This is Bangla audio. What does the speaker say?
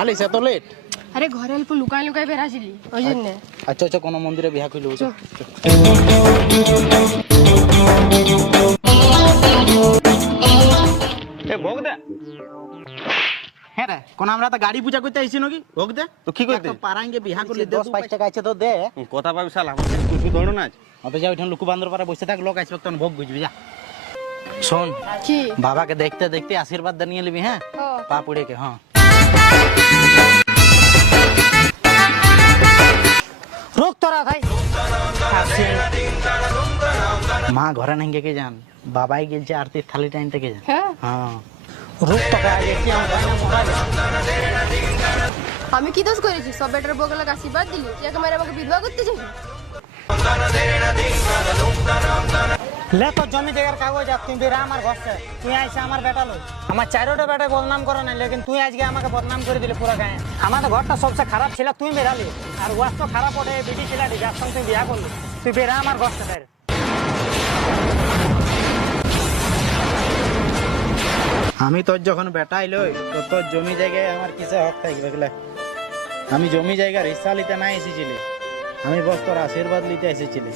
আলিস এত লেট? আরে ঘরে অল্প লুকাই লুকাই বেরাছিলি ওই জন্য। আচ্ছা আচ্ছা, কোন মন্দিরে বিয়া কইলো? ভোগ দে। হ্যাঁ রে, কোন আমরা তো গাড়ি পূজা করতে আইছি নাকি? ভোগ দে। তো কি করতে? পারাঙ্গে বিয়া করলে 10-5 টাকা আছে তো দে। কথা পাবি শালা, আমার কাছে কিছু ধরো না। অত যা ওইখানে লুকু বান্দর পারে বসে থাক, লোক আসবে তখন ভোগ বুঝবি যা। শোন, কি বাবাকে দেখতে দেখতে আশীর্বাদ নিয়ে নিবি। হ্যাঁ, পা পুড়ে কে। হ্যাঁ, রোগ তোরা ভাই। মা ঘরে নাই কে যান, বাবাই গেলছে আরতির থালি টাইম থেকে যান। হ্যাঁ, হ্যাঁ, রোগ তোকে আগে কি আমি কি দোষ করেছি? সব বেটার বগলে আশীর্বাদ দিলি, তুই একে মেরে আমাকে বিধবা করতে চাই? লে তো জমি জায়গার কাগজ আর তুই বেরা আমার ঘর সে। তুই আইসে আমার বেটা লো, আমার চারোটা বেটা বদনাম করো না, লেকিন তুই আজকে আমাকে বদনাম করে দিলে পুরো গায়ে। আমাদের ঘরটা সবচেয়ে খারাপ ছিল, তুই বেরালি। আর ওয়াস তো খারাপ ওঠে বিধি ছিল, যার সঙ্গে তুই বিয়া করলি। তুই বেরা আমার ঘর সে। আমি তোর যখন বেটা আইলো তো তোর জমি জায়গায় আমার কিসে হক থাকবে? গেলে আমি জমি জায়গার হিস্সা নিতে না এসেছিলি, আমি বস তোর আশীর্বাদ নিতে এসেছিলি।